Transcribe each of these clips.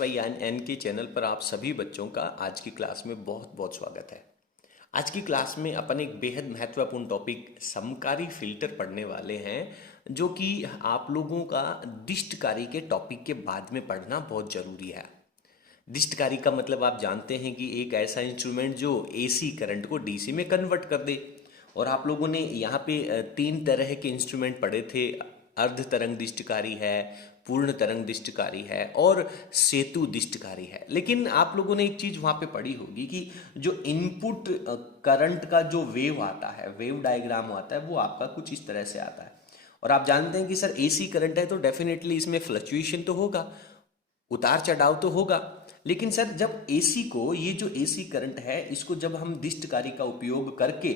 XYN के channel पर आप सभी बच्चों का आज की क्लास में बहुत बहुत स्वागत है। आज की क्लास में अपन एक बेहद महत्वपूर्ण टॉपिक समकारी फिल्टर पढ़ने वाले हैं, जो कि आप लोगों का दिष्टकारी के टॉपिक के बाद में पढ़ना बहुत ज़रूरी है। दिष्टकारी का मतलब आप जानते हैं कि एक ऐसा इंस्ट्रूमेंट जो AC करंट को DC में कन्वर्ट कर दे। और आप लोगों ने यहाँ पे तीन तरह के इंस्ट्रूमेंट पढ़े थे। अर्ध तरंग दिष्टकारी है, पूर्ण तरंग दिष्टकारी है और सेतु दिष्टकारी है। लेकिन आप लोगों ने एक चीज वहां पे पढ़ी होगी कि जो इनपुट करंट का जो वेव आता है, वेव डायग्राम आता है, वो आपका कुछ इस तरह से आता है। और आप जानते हैं कि सर AC करंट है तो डेफिनेटली इसमें फ्लक्चुएशन तो होगा, उतार चढ़ाव तो होगा। लेकिन सर जब AC को, ये जो AC करंट है, इसको जब हम दिष्टकारी का उपयोग करके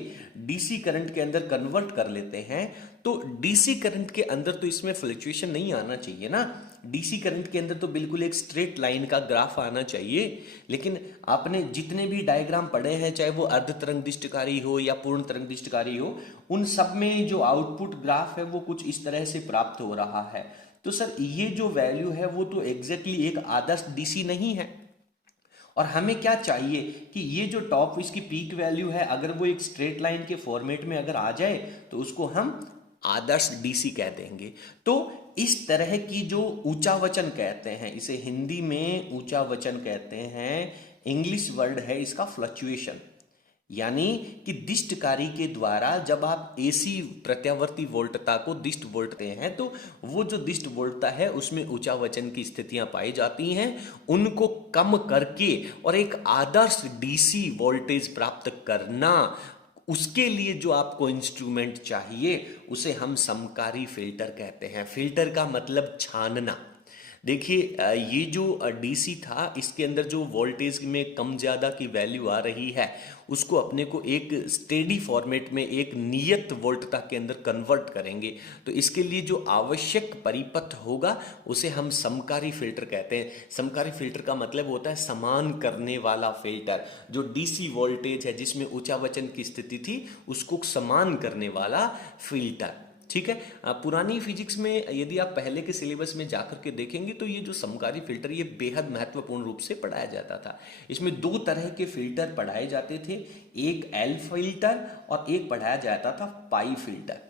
DC करंट के अंदर कन्वर्ट कर लेते हैं तो DC करंट के अंदर तो इसमें फ्लक्चुएशन नहीं आना चाहिए ना। DC करंट के अंदर तो बिल्कुल एक स्ट्रेट लाइन का ग्राफ आना चाहिए। लेकिन आपने जितने भी डायग्राम पढ़े हैं, चाहे वो अर्ध तरंग दिष्टकारी हो या पूर्ण तरंग दिष्टकारी हो, उन सब में जो आउटपुट ग्राफ है वो कुछ इस तरह से प्राप्त हो रहा है। तो सर ये जो वैल्यू है वो तो एग्जैक्टली एक आदर्श DC नहीं है। और हमें क्या चाहिए कि ये जो टॉप इसकी पीक वैल्यू है, अगर वो एक स्ट्रेट लाइन के फॉर्मेट में अगर आ जाए तो उसको हम आदर्श DC कह देंगे। तो इस तरह की जो ऊंचा वचन कहते हैं, इसे हिंदी में ऊंचा वचन कहते हैं, इंग्लिश वर्ड है इसका फ्लक्चुएशन। यानी कि दिष्टकारी के द्वारा जब आप AC प्रत्यावर्ती वोल्टता को दिष्ट वोल्टते हैं तो वो जो दिष्ट वोल्टता है उसमें ऊंचा वचन की स्थितियां पाई जाती हैं। उनको कम करके और एक आदर्श DC वोल्टेज प्राप्त करना, उसके लिए जो आपको इंस्ट्रूमेंट चाहिए उसे हम समकारी फिल्टर कहते हैं। फिल्टर का मतलब छानना। देखिए ये जो DC था, इसके अंदर जो वोल्टेज में कम ज़्यादा की वैल्यू आ रही है उसको अपने को एक स्टेडी फॉर्मेट में एक नियत वोल्टता के अंदर कन्वर्ट करेंगे। तो इसके लिए जो आवश्यक परिपथ होगा उसे हम समकारी फिल्टर कहते हैं। समकारी फिल्टर का मतलब होता है समान करने वाला फिल्टर। जो DC वोल्टेज है जिसमें ऊंचा वचन की स्थिति थी उसको समान करने वाला फिल्टर। ठीक है। पुरानी फिजिक्स में यदि आप पहले के सिलेबस में जाकर के देखेंगे तो ये जो समकारी फिल्टर ये बेहद महत्वपूर्ण रूप से पढ़ाया जाता था। इसमें दो तरह के फिल्टर पढ़ाए जाते थे, एक L फिल्टर और एक पढ़ाया जाता था पाई फिल्टर।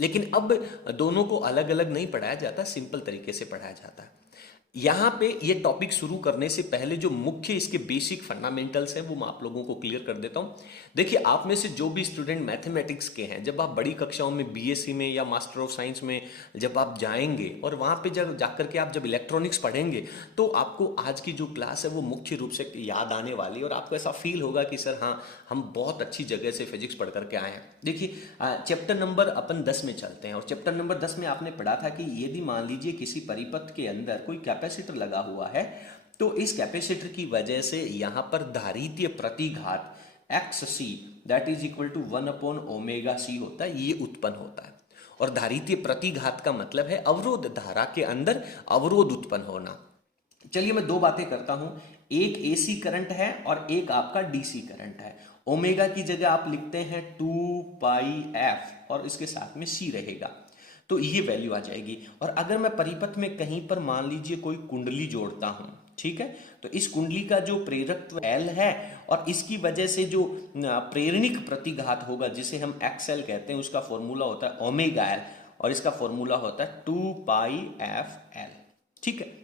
लेकिन अब दोनों को अलग अलग नहीं पढ़ाया जाता, सिंपल तरीके से पढ़ाया जाता है। यहाँ पे ये टॉपिक शुरू करने से पहले जो मुख्य इसके बेसिक फंडामेंटल्स हैं वो मैं आप लोगों को क्लियर कर देता हूँ। देखिए आप में से जो भी स्टूडेंट मैथमेटिक्स के हैं, जब आप बड़ी कक्षाओं में BSc में या मास्टर ऑफ साइंस में जब आप जाएंगे और वहाँ पे जब जाकर के आप जब इलेक्ट्रॉनिक्स पढ़ेंगे तो आपको आज की जो क्लास है वो मुख्य रूप से याद आने वाली है और आपको ऐसा फील होगा कि सर हाँ, हम बहुत अच्छी जगह से फिजिक्स पढ़ करके आए हैं। देखिए चैप्टर नंबर अपन 10 में चलते हैं और चैप्टर नंबर 10 में आपने पढ़ा था कि यदि मान लीजिए किसी परिपथ के अंदर कोई कैपेसिटर लगा हुआ है तो इस कैपेसिटर की वजह से यहां पर धारितीय प्रतिघात XC that is equal to 1/ωc होता है, ये उत्पन्न होता है। और धारितीय प्रतिघात का मतलब है अवरोध धारा के अंदर अवरोध उत्पन्न होना। चलिए मैं दो बातें करता हूं, एक AC करंट है और एक आपका DC करंट है। ओमेगा की जगह आप लिखते हैं 2πf और इसके साथ में C रहेगा, तो ये वैल्यू आ जाएगी। और अगर मैं परिपथ में कहीं पर मान लीजिए कोई कुंडली जोड़ता हूं, ठीक है, तो इस कुंडली का जो प्रेरकत्व L है और इसकी वजह से जो प्रेरणिक प्रतिघात होगा जिसे हम XL कहते हैं, उसका फॉर्मूला होता है ओमेगा L और इसका फॉर्मूला होता है 2πfL। ठीक है।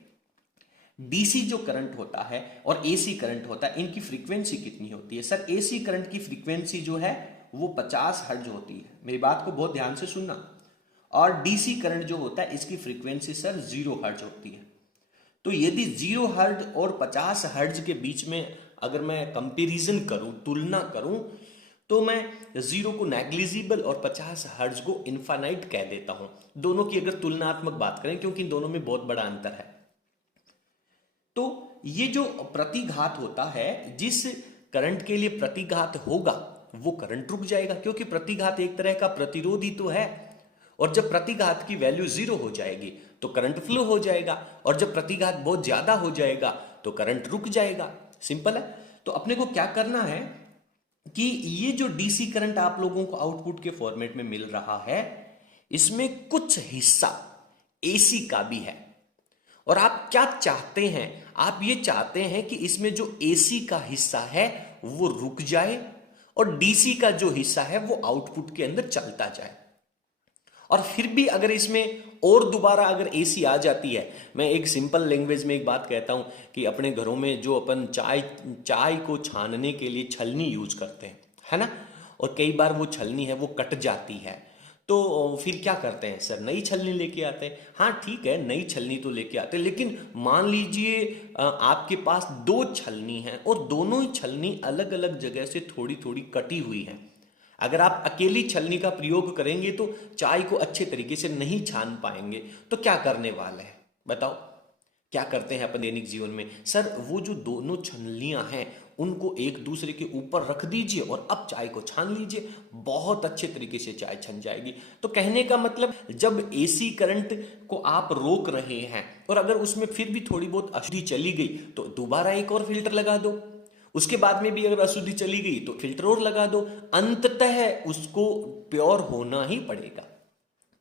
DC जो करंट होता है और AC करंट होता है, इनकी फ्रीक्वेंसी कितनी होती है? सर AC करंट की फ्रीक्वेंसी जो है वो 50 हर्ट्ज होती है, मेरी बात को बहुत ध्यान से सुनना। और DC करंट जो होता है इसकी फ्रीक्वेंसी सर 0 हर्ट्ज होती है। तो यदि 0 हर्ट्ज और 50 हर्ट्ज के बीच में अगर मैं कंपैरिजन करूं, तुलना करूं, तो मैं 0 को नेग्लिजिबल और 50 हर्ट्ज को इनफाइनाइट कह देता हूं। दोनों की अगर तुलनात्मक बात करें, क्योंकि इन दोनों में बहुत बड़ा अंतर है। तो ये जो प्रतिघात होता है, जिस करंट के लिए प्रतिघात होगा वो करंट रुक जाएगा, क्योंकि प्रतिघात एक तरह का प्रतिरोध ही तो है। और जब प्रतिघात की वैल्यू 0 हो जाएगी तो करंट फ्लो हो जाएगा, और जब प्रतिघात बहुत ज्यादा हो जाएगा तो करंट रुक जाएगा। सिंपल है। तो अपने को क्या करना है कि ये जो DC करंट आप लोगों को आउटपुट के फॉर्मेट में मिल रहा है, इसमें कुछ हिस्सा AC का भी है और आप क्या चाहते हैं? आप ये चाहते हैं कि इसमें जो एसी का हिस्सा है वो रुक जाए और डीसी का जो हिस्सा है वो आउटपुट के अंदर चलता जाए। और फिर भी अगर इसमें और दोबारा अगर एसी आ जाती है, मैं एक सिंपल लैंग्वेज में एक बात कहता हूं कि अपने घरों में जो अपन चाय को छानने के लिए छलनी यूज करते हैं, है ना, और कई बार वो छलनी है वो कट जाती है, तो फिर क्या करते हैं सर? नई छलनी लेके आते हैं। हाँ ठीक है, नई छलनी तो लेके आते हैं, लेकिन मान लीजिए आपके पास दो छलनी है और दोनों ही छलनी अलग अलग जगह से थोड़ी थोड़ी कटी हुई है। अगर आप अकेली छलनी का प्रयोग करेंगे तो चाय को अच्छे तरीके से नहीं छान पाएंगे। तो क्या करने वाले हैं बताओ? क्या करते हैं अपन दैनिक जीवन में? सर वो जो दोनों छलनियां हैं उनको एक दूसरे के ऊपर रख दीजिए और अब चाय को छान लीजिए, बहुत अच्छे तरीके से चाय छन जाएगी। तो कहने का मतलब, जब एसी करंट को आप रोक रहे हैं और अगर उसमें फिर भी थोड़ी बहुत अशुद्धि चली गई तो दोबारा एक और फिल्टर लगा दो, उसके बाद में भी अगर अशुद्धि चली गई तो फिल्टर और लगा दो, अंततः उसको प्योर होना ही पड़ेगा।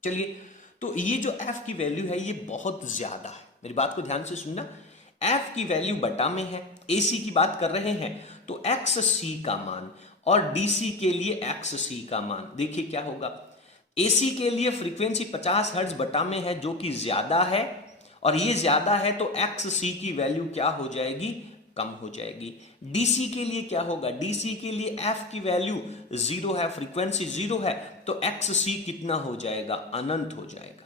चलिए, तो ये जो एफ की वैल्यू है ये बहुत ज्यादा है, मेरी बात को ध्यान से सुनना। एफ की वैल्यू बटा में है, एसी की बात कर रहे हैं तो एक्स सी का मान और डीसी के लिए एक्स सी का मान, देखिए क्या होगा। एसी के लिए फ्रीक्वेंसी 50 हर्ट्ज बटा में है जो कि ज्यादा है, और ये ज्यादा है तो एक्स सी की वैल्यू क्या हो जाएगी? कम हो जाएगी। डीसी के लिए क्या होगा? डीसी के लिए एफ की वैल्यू 0 है, फ्रीक्वेंसी 0 है, तो एक्स सी कितना हो जाएगा? अनंत हो जाएगा।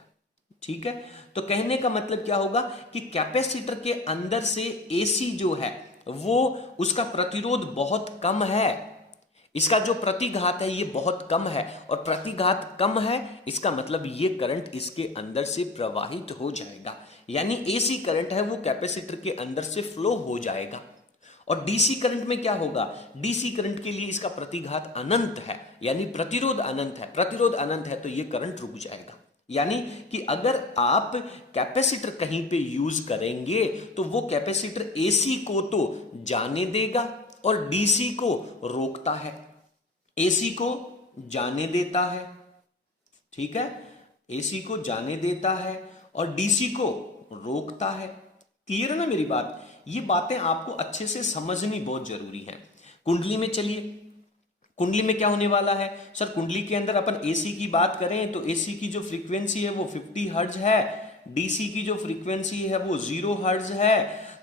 ठीक है, तो कहने का मतलब क्या होगा कि कैपेसिटर के अंदर से एसी जो है वो उसका प्रतिरोध बहुत कम है, इसका जो प्रतिघात है ये बहुत कम है, और प्रतिघात कम है इसका मतलब ये करंट इसके अंदर से प्रवाहित हो जाएगा, यानी एसी करंट है वो कैपेसिटर के अंदर से फ्लो हो जाएगा। और डीसी करंट में क्या होगा? डीसी करंट के लिए इसका प्रतिघात अनंत है, यानी प्रतिरोध अनंत है। प्रतिरोध अनंत है तो ये करंट रुक जाएगा। यानी कि अगर आप कैपेसिटर कहीं पे यूज करेंगे तो वो कैपेसिटर एसी को तो जाने देगा और डीसी को रोकता है, एसी को जाने देता है, ठीक है, एसी को जाने देता है और डीसी को रोकता है। क्लियर है ना मेरी बात? ये बातें आपको अच्छे से समझनी बहुत जरूरी है। कुंडली में चलिए, कुंडली में क्या होने वाला है? सर कुंडली के अंदर अपन एसी की बात करें तो एसी की जो फ्रीक्वेंसी है वो 50 हर्ट्ज है, डीसी की जो फ्रीक्वेंसी है वो 0 हर्ट्ज है।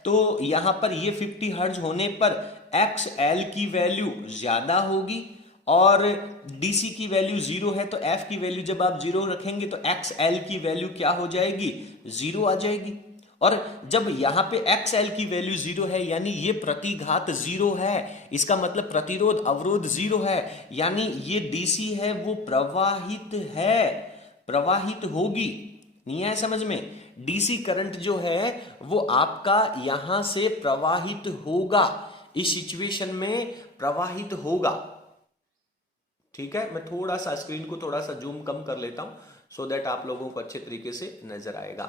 तो यहां पर ये 50 हर्ट्ज होने पर एक्स एल की वैल्यू ज्यादा होगी और डीसी की वैल्यू 0 है, तो एफ की वैल्यू जब आप 0 रखेंगे तो एक्स एल की वैल्यू क्या हो जाएगी? 0 आ जाएगी। और जब यहां पे एक्स एल की वैल्यू 0 है यानी ये प्रतिघात 0 है, इसका मतलब प्रतिरोध अवरोध 0 है, यानी ये डीसी है वो प्रवाहित है, प्रवाहित होगी। नहीं है समझ में? डीसी करंट जो है वो आपका यहां से प्रवाहित होगा, इस सिचुएशन में प्रवाहित होगा। ठीक है, मैं थोड़ा सा स्क्रीन को थोड़ा सा जूम कम कर लेता हूं सो दैट आप लोगों को अच्छे तरीके से नजर आएगा।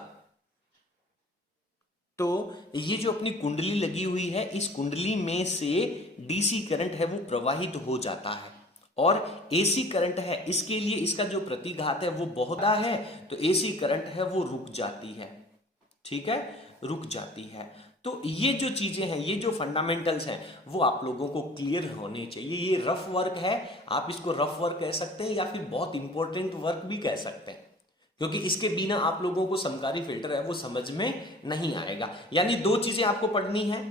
तो ये जो अपनी कुंडली लगी हुई है, इस कुंडली में से डीसी करंट है वो प्रवाहित हो जाता है और एसी करंट है इसके लिए इसका जो प्रतिघात है वो बहुत बड़ा है, तो एसी करंट है वो रुक जाती है। ठीक है, रुक जाती है। तो ये जो चीजें हैं, ये जो फंडामेंटल्स हैं वो आप लोगों को क्लियर होने चाहिए। ये रफ वर्क है, आप इसको रफ वर्क कह सकते हैं या फिर बहुत इंपॉर्टेंट वर्क भी कह सकते हैं, क्योंकि इसके बिना आप लोगों को समकारी फिल्टर है वो समझ में नहीं आएगा। यानी दो चीजें आपको पढ़नी है,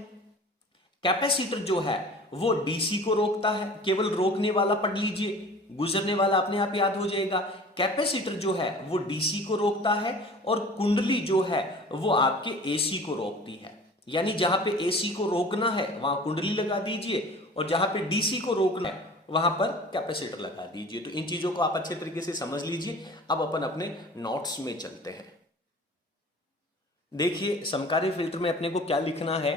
कैपेसिटर जो है वो डीसी को रोकता है, केवल रोकने वाला पढ़ लीजिए, गुजरने वाला अपने आप याद हो जाएगा। कैपेसिटर जो है वो डीसी को रोकता है और कुंडली जो है वो आपके एसी को रोकती है। यानी जहां पे एसी को रोकना है वहां कुंडली लगा दीजिए और जहां पे डीसी को रोकना है वहां पर कैपेसिटर लगा दीजिए। तो इन चीजों को आप अच्छे तरीके से समझ लीजिए। अब अपन अपने नोट्स में चलते हैं। देखिए, समकारी फिल्टर में अपने को क्या लिखना है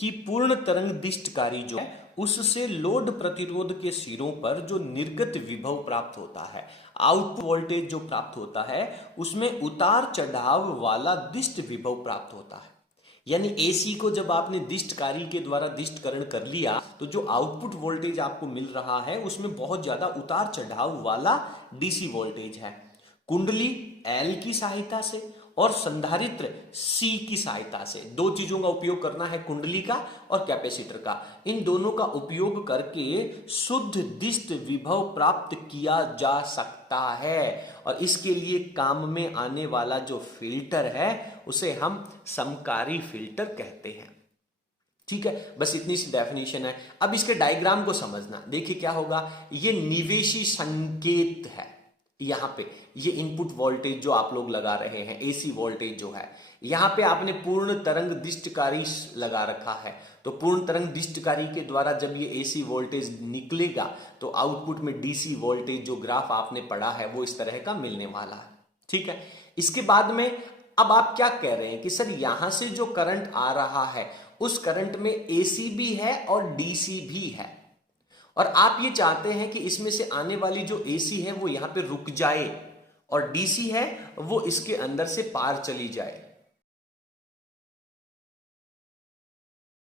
कि पूर्ण तरंग दिष्टकारी जो है उससे लोड प्रतिरोध के सिरों पर जो निर्गत विभव प्राप्त होता है, आउटपुट वोल्टेज जो प्राप्त होता है उसमें उतार चढ़ाव वाला दिष्ट विभव प्राप्त होता है। यानी एसी को जब आपने दिष्टकारी के द्वारा दिष्टकरण कर लिया तो जो आउटपुट वोल्टेज आपको मिल रहा है उसमें बहुत ज्यादा उतार चढ़ाव वाला डीसी वोल्टेज है। कुंडली एल की सहायता से और संधारित्र C की सहायता से। दो चीजों का उपयोग करना है, कुंडली का और कैपेसिटर का। इन दोनों का उपयोग करके शुद्ध दिष्ट विभव प्राप्त किया जा सकता है और इसके लिए काम में आने वाला जो फिल्टर है उसे हम समकारी फिल्टर कहते हैं। ठीक है, बस इतनी सी डेफिनेशन है। अब इसके डायग्राम को समझना। देखिए क्या होगा, ये निवेशी संकेत है। यहां पे ये इनपुट वोल्टेज जो आप लोग लगा रहे हैं, एसी वोल्टेज जो है, यहां पे आपने पूर्ण तरंग दिष्टकारी लगा रखा है। तो पूर्ण तरंग दिष्टकारी के द्वारा जब ये एसी वोल्टेज निकलेगा तो आउटपुट में डीसी वोल्टेज जो ग्राफ आपने पढ़ा है वो इस तरह का मिलने वाला है। ठीक है, इसके बाद में अब आप क्या कह रहे हैं कि सर यहां से जो करंट आ रहा है उस करंट में एसी भी है और डीसी भी है, और आप ये चाहते हैं कि इसमें से आने वाली जो एसी है वो यहां पे रुक जाए और डीसी है वो इसके अंदर से पार चली जाए।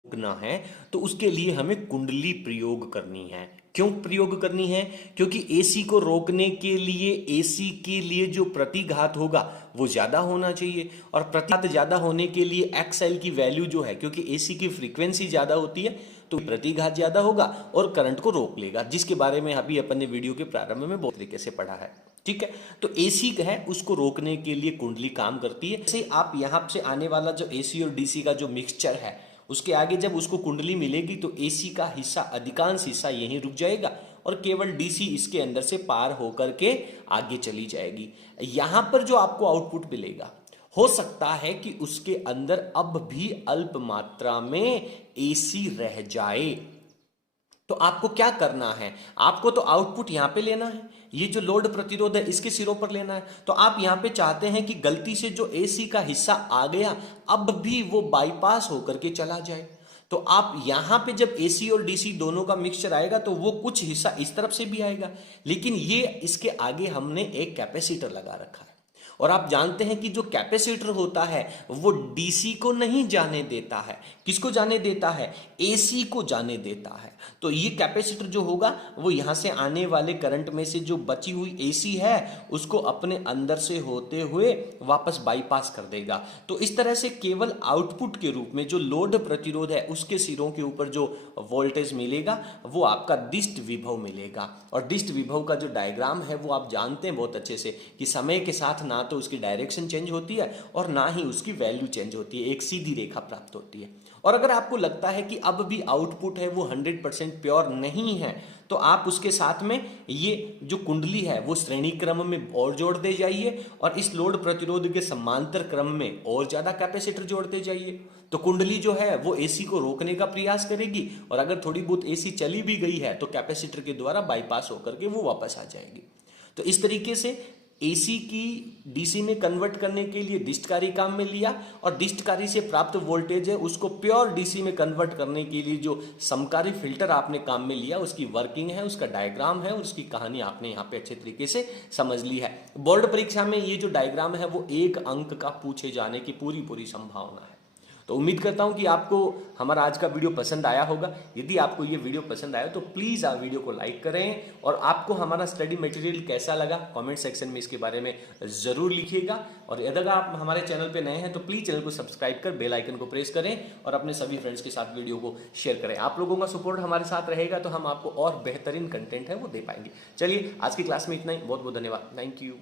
रुकना है तो उसके लिए हमें कुंडली प्रयोग करनी है। क्यों प्रयोग करनी है? क्योंकि एसी को रोकने के लिए एसी के लिए जो प्रतिघात होगा वो ज्यादा होना चाहिए, और प्रतिघात ज्यादा होने के लिए एक्सएल की वैल्यू जो है, क्योंकि एसी की फ्रीक्वेंसी ज्यादा होती है तो प्रतिघात ज्यादा होगा और करंट को रोक लेगा, जिसके बारे में अभी अपन ने वीडियो के प्रारंभ में बहुत तरीके से पढ़ा है। ठीक है, तो एसी है उसको रोकने के लिए कुंडली काम करती है। जैसे आप यहां से आने वाला जो एसी और डीसी का जो मिक्सचर है उसके आगे जब उसको कुंडली मिलेगी तो एसी का हिस्सा, अधिकांश हिस्सा यहीं रुक जाएगा और केवल डीसी इसके अंदर से पार होकर के आगे चली जाएगी। यहां पर जो आपको आउटपुट मिलेगा हो सकता है कि उसके अंदर अब भी अल्प मात्रा में एसी रह जाए। तो आपको क्या करना है, आपको तो आउटपुट यहां पे लेना है, ये जो लोड प्रतिरोध है इसके सिरों पर लेना है। तो आप यहां पे चाहते हैं कि गलती से जो एसी का हिस्सा आ गया अब भी वो बाईपास होकर के चला जाए। तो आप यहां पे जब एसी और डीसी दोनों का मिक्सचर आएगा तो वो कुछ हिस्सा इस तरफ से भी आएगा, लेकिन ये इसके आगे हमने एक कैपेसिटर लगा रखा है, और आप जानते हैं कि जो कैपेसिटर होता है वो डीसी को नहीं जाने देता है। किसको जाने देता है? एसी को जाने देता है। तो ये कैपेसिटर जो होगा वो यहां से आने वाले करंट में से जो बची हुई एसी है उसको अपने अंदर से होते हुए वापस बाईपास कर देगा। तो इस तरह से केवल आउटपुट के रूप में जो लोड प्रतिरोध है उसके सिरों के ऊपर जो वोल्टेज मिलेगा वो आपका दिष्ट विभव मिलेगा। और दिष्ट विभव का जो डायग्राम है वो आप जानते हैं बहुत अच्छे से कि समय के साथ ना तो उसकी डायरेक्शन चेंज होती है और ना ही उसकी वैल्यू चेंज होती है, एक सीधी रेखा प्राप्त होती है। और अगर आपको लगता है कि अब भी आउटपुट है वो 100% प्योर नहीं है तो आप उसके साथ में ये जो कुंडली है वो श्रेणी क्रम में और जोड़ दे जाइए और इस लोड प्रतिरोध के समांतर क्रम में और ज्यादा कैपेसिटर जोड़ते जाइए। तो कुंडली जो है वो एसी को रोकने का प्रयास करेगी और अगर थोड़ी बहुत एसी चली भी गई है तो कैपेसिटर के द्वारा बाईपास होकर के वो वापस आ जाएगी। तो इस तरीके से एसी की डीसी में कन्वर्ट करने के लिए दिष्टकारी काम में लिया और दिष्टकारी से प्राप्त वोल्टेज है उसको प्योर डीसी में कन्वर्ट करने के लिए जो समकारी फिल्टर आपने काम में लिया उसकी वर्किंग है, उसका डायग्राम है और उसकी कहानी आपने यहाँ पे अच्छे तरीके से समझ ली है। बोर्ड परीक्षा में ये जो डायग्राम है वो 1 अंक का पूछे जाने की पूरी संभावना है। तो उम्मीद करता हूं कि आपको हमारा आज का वीडियो पसंद आया होगा। यदि आपको ये वीडियो पसंद आया तो प्लीज़ आप वीडियो को लाइक करें और आपको हमारा स्टडी मटेरियल कैसा लगा कमेंट सेक्शन में इसके बारे में ज़रूर लिखिएगा। और यदि आप हमारे चैनल पे नए हैं तो प्लीज़ चैनल को सब्सक्राइब कर बेल आइकन को प्रेस करें और अपने सभी फ्रेंड्स के साथ वीडियो को शेयर करें। आप लोगों का सपोर्ट हमारे साथ रहेगा तो हम आपको और बेहतरीन कंटेंट है वो दे पाएंगे। चलिए आज की क्लास में इतना ही, बहुत बहुत धन्यवाद, थैंक यू।